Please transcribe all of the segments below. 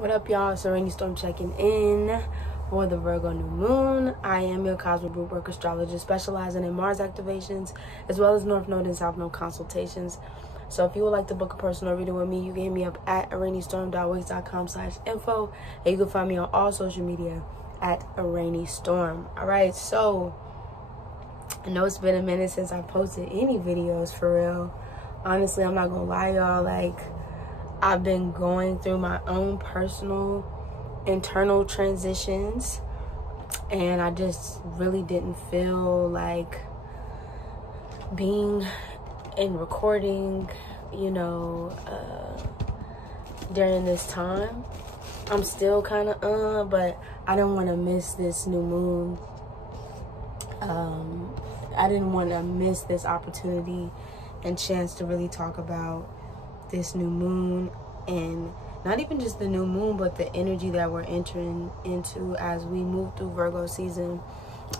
What up, y'all? It's Araneae Storm checking in for the Virgo new moon. I am your Cosmic Rootwork astrologist specializing in Mars activations as well as North Node and South Node consultations. So if you would like to book a personal reading with me, you can hit me up at araneastorm.wix.com/info, and you can find me on all social media at Araneae Storm. All right, so I know it's been a minute since I posted any videos for real. Honestly, I'm not gonna lie, y'all. I've been going through my own personal internal transitions, and I just really didn't feel like being in recording, during this time. I'm still kind of but I didn't want to miss this new moon. I didn't want to miss this opportunity and chance to really talk about this new moon, and not even just the new moon, but the energy that we're entering into as we move through Virgo season.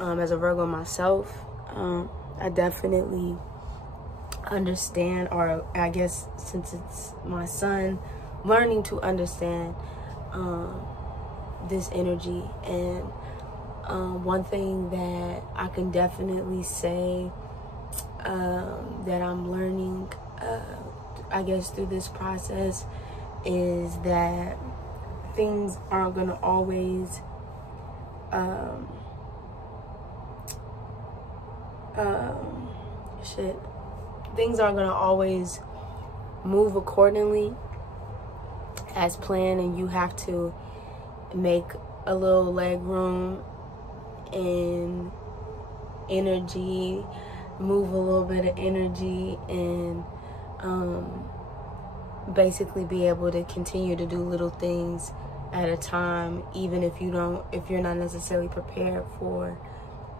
As a Virgo myself, I definitely understand, or I guess since it's my son, learning to understand this energy. And one thing that I can definitely say that I'm learning I guess through this process is that things aren't gonna always things aren't gonna always move accordingly as planned, and you have to make a little leg room and energy, move a little bit of energy, and basically be able to continue to do little things at a time, even if you're not necessarily prepared for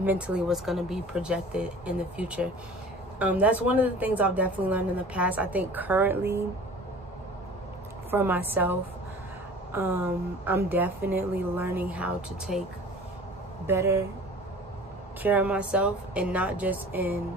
mentally what's going to be projected in the future. That's one of the things I've definitely learned in the past. I think currently for myself, I'm definitely learning how to take better care of myself, and not just in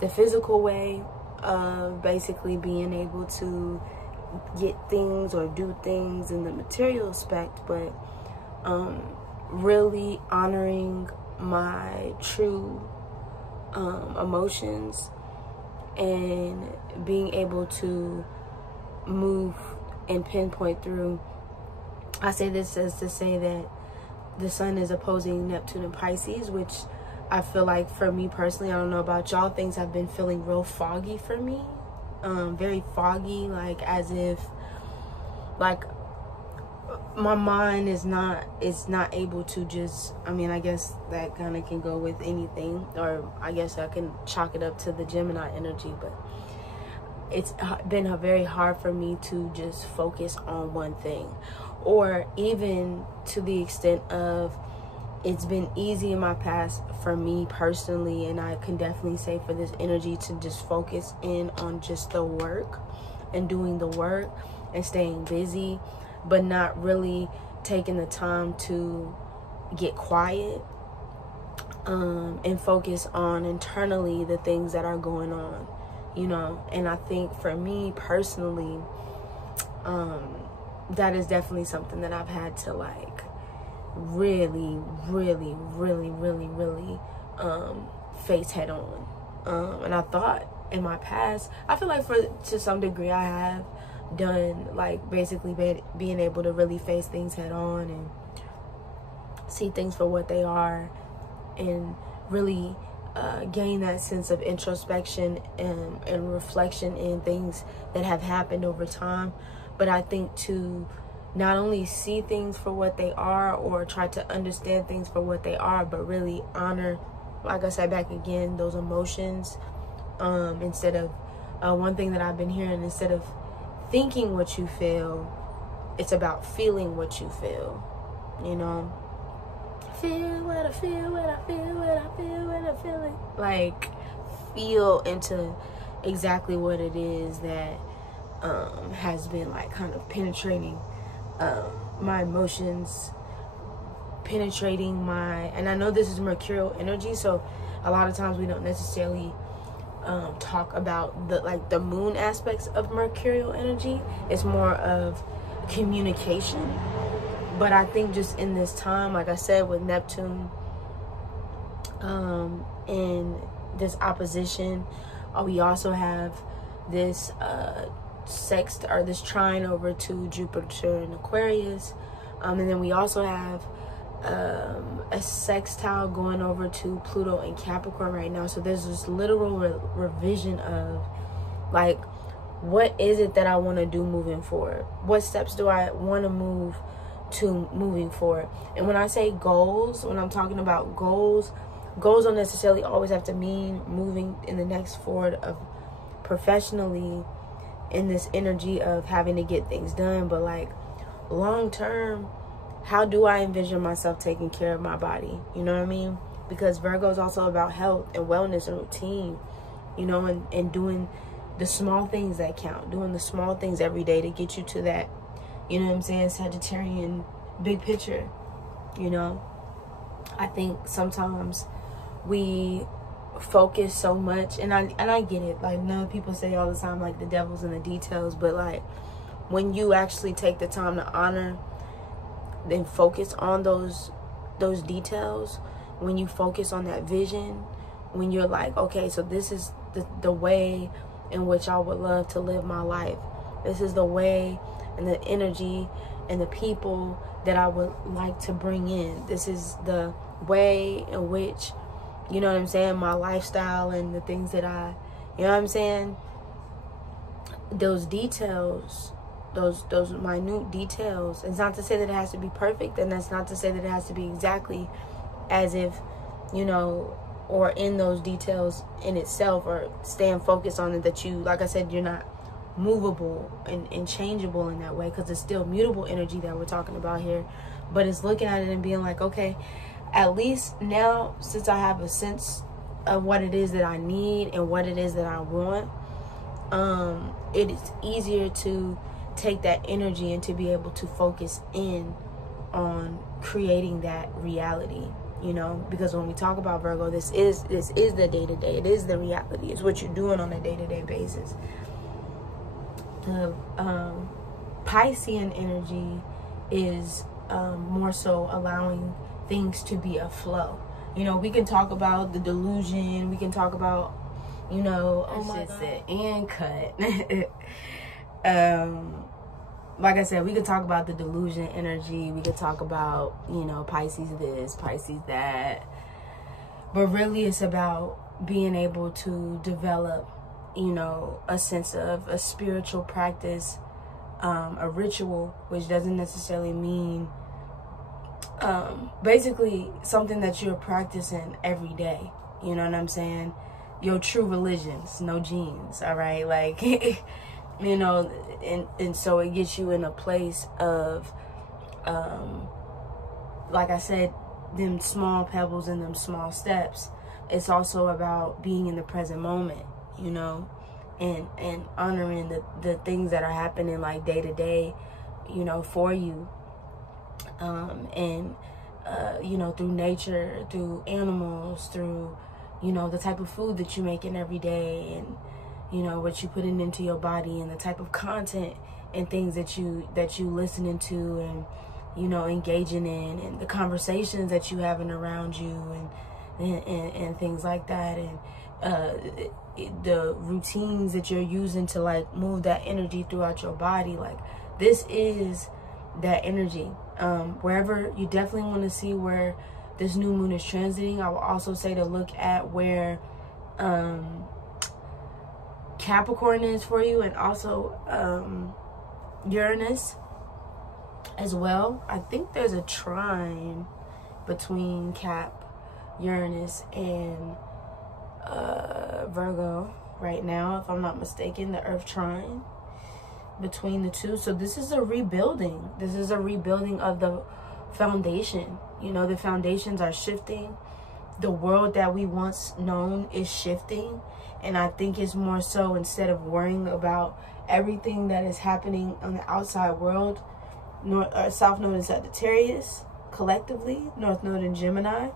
the physical way of basically being able to get things or do things in the material aspect, but really honoring my true emotions and being able to move and pinpoint through. I say this as to say that the sun is opposing Neptune and Pisces, which I feel like for me personally, I don't know about y'all, things have been feeling real foggy for me. Very foggy, as if my mind is not able to just, I guess that kind of can go with anything, or I guess I can chalk it up to the Gemini energy, but it's been very hard for me to just focus on one thing, or even to the extent of, it's been easy in my past for me personally, and I can definitely say for this energy, to just focus in on just the work and doing the work and staying busy, but not really taking the time to get quiet and focus on internally the things that are going on, And I think for me personally, that is definitely something that I've had to really face head on. And I thought in my past, I feel like to some degree I have done, basically being able to really face things head on and see things for what they are, and really gain that sense of introspection and reflection in things that have happened over time. But I think to not only see things for what they are, or try to understand things for what they are, but really honor, like I said back again, those emotions. Instead of, one thing that I've been hearing, instead of thinking what you feel, it's about feeling what you feel, Feel what I feel, what I feel, what I feel, what I feel. Feel into exactly what it is that has been kind of penetrating my emotions, penetrating and I know this is mercurial energy, so a lot of times we don't necessarily talk about the moon aspects of mercurial energy. It's more of communication. But I think just in this time, like I said, with Neptune in this opposition, we also have this sext, or this trine over to Jupiter in Aquarius, and then we also have a sextile going over to Pluto in Capricorn right now. So there's this literal revision of, like, what is it that I want to do moving forward? What steps do I want to move to moving forward? And when I say goals, when I'm talking about goals don't necessarily always have to mean moving in the next forward of professionally in this energy of having to get things done, but like long term, how do I envision myself taking care of my body? You know what I mean? Because Virgo is also about health and wellness and routine, you know, and doing the small things that count, doing the small things every day to get you to that, you know what I'm saying, Sagittarian big picture. You know, I think sometimes we focus so much, and I get it, like, no, people say all the time, like, the devil's in the details, but like when you actually take the time to honor, then focus on those details, when you focus on that vision, when you're like, okay, so this is the way in which I would love to live my life, this is the way and the energy and the people that I would like to bring in, this is the way in which, you know what I'm saying, my lifestyle and the things that I, you know what I'm saying, those details, those minute details. It's not to say that it has to be perfect, and that's not to say that it has to be exactly as if, you know, or in those details in itself, or staying focused on it, that you, like I said, you're not movable and changeable in that way, because it's still mutable energy that we're talking about here. But it's looking at it and being like, okay, at least now, since I have a sense of what it is that I need and what it is that I want, it is easier to take that energy and to be able to focus in on creating that reality, you know, because when we talk about Virgo, this is the day-to-day, it is the reality, it's what you're doing on a day-to-day basis. The Piscean energy is more so allowing things to be a flow. You know, we can talk about the delusion, we can talk about, you know, oh my God, and cut. Like I said, we could talk about the delusion energy, we could talk about, you know, Pisces this, Pisces that, but really it's about being able to develop, you know, a sense of a spiritual practice, a ritual, which doesn't necessarily mean basically something that you're practicing every day, you know what I'm saying, your true religions, no genes, all right, like you know, and so it gets you in a place of like I said, them small pebbles and them small steps. It's also about being in the present moment, you know, and honoring the things that are happening, like day to day, you know, for you, and you know, through nature, through animals, through, you know, the type of food that you're making every day, and, you know, what you putting into your body, and the type of content and things that you listening to, and, you know, engaging in, and the conversations that you having around you, and things like that, and the routines that you're using to, like, move that energy throughout your body. Like, this is that energy. Wherever you definitely want to see where this new moon is transiting, I will also say to look at where Capricorn is for you, and also Uranus as well. I think there's a trine between Cap, Uranus, and Virgo right now, if I'm not mistaken, the Earth trine between the two. So this is a rebuilding. This is a rebuilding of the foundation. You know, the foundations are shifting. The world that we once known is shifting. And I think it's more so, instead of worrying about everything that is happening on the outside world, South Node in Sagittarius, collectively, North Node in Gemini,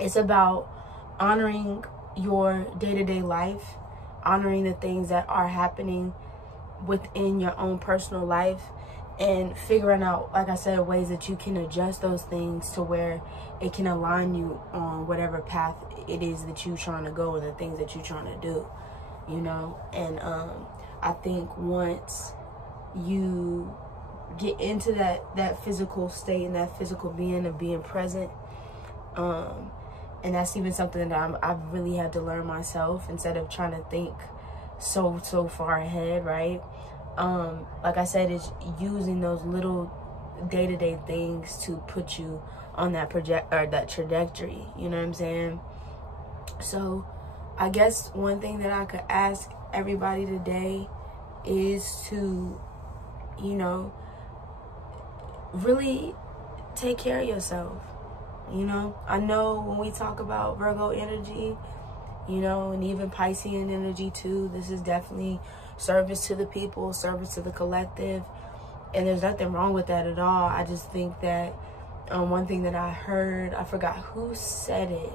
it's about honoring your day-to-day life, honoring the things that are happening within your own personal life, and figuring out, like I said, ways that you can adjust those things to where it can align you on whatever path it is that you're trying to go and the things that you're trying to do, you know. And I think once you get into that physical state and that physical being of being present, and that's even something that I've really had to learn myself, instead of trying to think so far ahead, right? Like I said, it's using those little day-to-day things to put you on that that trajectory, you know what I'm saying? So I guess one thing that I could ask everybody today is to, you know, really take care of yourself. You know, I know when we talk about Virgo energy, you know, and even Piscean energy too, this is definitely service to the people, service to the collective, and there's nothing wrong with that at all. I just think that one thing that I heard, I forgot who said it,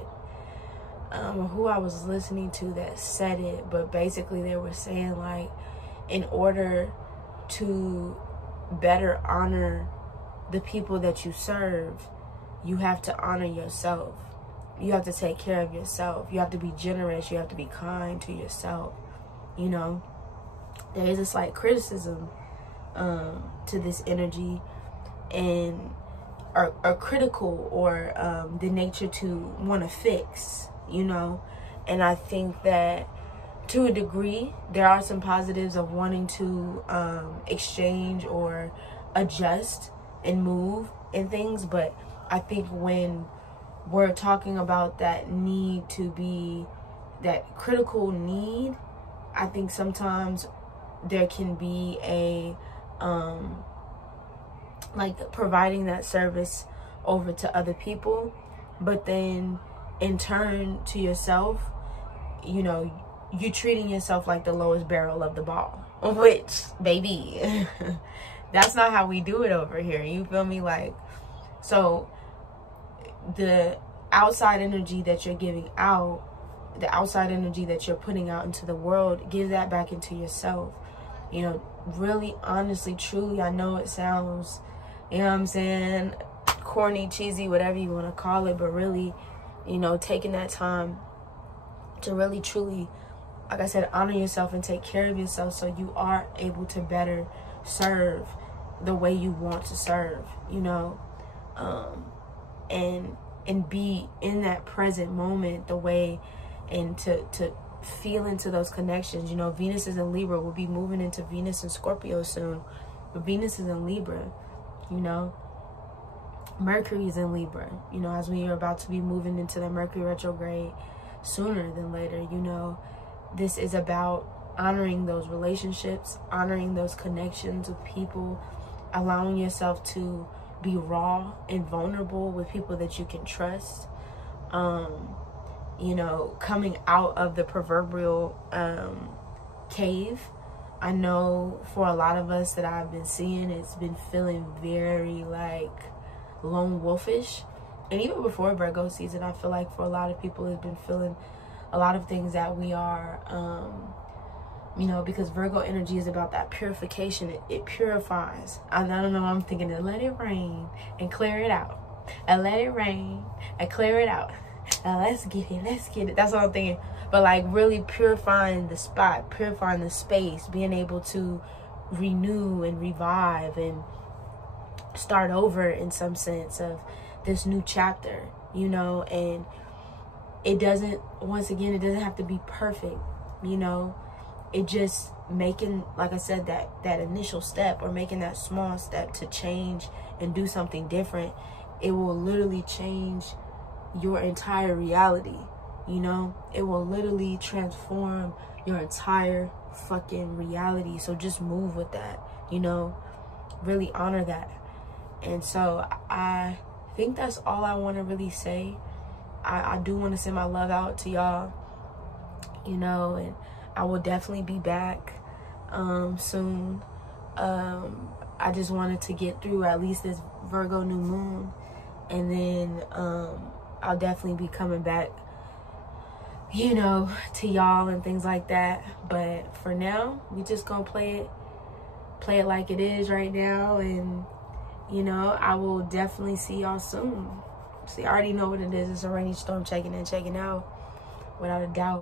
who I was listening to that said it, but basically they were saying, like, in order to better honor the people that you serve, you have to honor yourself. You have to take care of yourself. You have to be generous. You have to be kind to yourself. You know, there is a slight criticism to this energy, and are critical, or the nature to want to fix, you know. And I think that to a degree there are some positives of wanting to exchange or adjust and move and things, but I think when we're talking about that need to be, that critical need, I think sometimes there can be a like providing that service over to other people, but then in turn to yourself, you know, you treating yourself like the lowest barrel of the ball, which, baby, that's not how we do it over here. You feel me? Like, so the outside energy that you're giving out, the outside energy that you're putting out into the world, give that back into yourself. You know, really, honestly, truly, I know it sounds, you know what I'm saying, corny, cheesy, whatever you want to call it, but really, you know, taking that time to really, truly, like I said, honor yourself and take care of yourself so you are able to better serve the way you want to serve, you know, and be in that present moment the way, and to feel into those connections. You know, Venus is in Libra. We'll be moving into Venus and Scorpio soon, but Venus is in Libra, you know. Mercury is in Libra, you know, as we are about to be moving into the Mercury retrograde sooner than later. You know, this is about honoring those relationships, honoring those connections with people, allowing yourself to be raw and vulnerable with people that you can trust. You know, coming out of the proverbial cave. I know for a lot of us that I've been seeing, it's been feeling very like lone wolfish. And even before Virgo season, I feel like for a lot of people, it's been feeling a lot of things that we are, you know, because Virgo energy is about that purification. It purifies. I don't know, I'm thinking to let it rain and clear it out. And let it rain and clear it out. Let's get it. That's what I'm thinking. But like really purifying the spot, purifying the space, being able to renew and revive and start over in some sense of this new chapter, you know. And it doesn't, once again, it doesn't have to be perfect, you know. It just making, like I said, that initial step, or making that small step to change and do something different, it will literally change your entire reality, you know. It will literally transform your entire fucking reality. So just move with that, you know, really honor that. And so I think that's all I want to really say. I do want to send my love out to y'all, you know, and I will definitely be back soon. I just wanted to get through at least this Virgo new moon, and then I'll definitely be coming back, you know, to y'all and things like that. But for now, we just gonna play it play it like it is right now. And, you know, I will definitely see y'all soon. See, I already know what it is. It's a rainy storm checking in, checking out, without a doubt.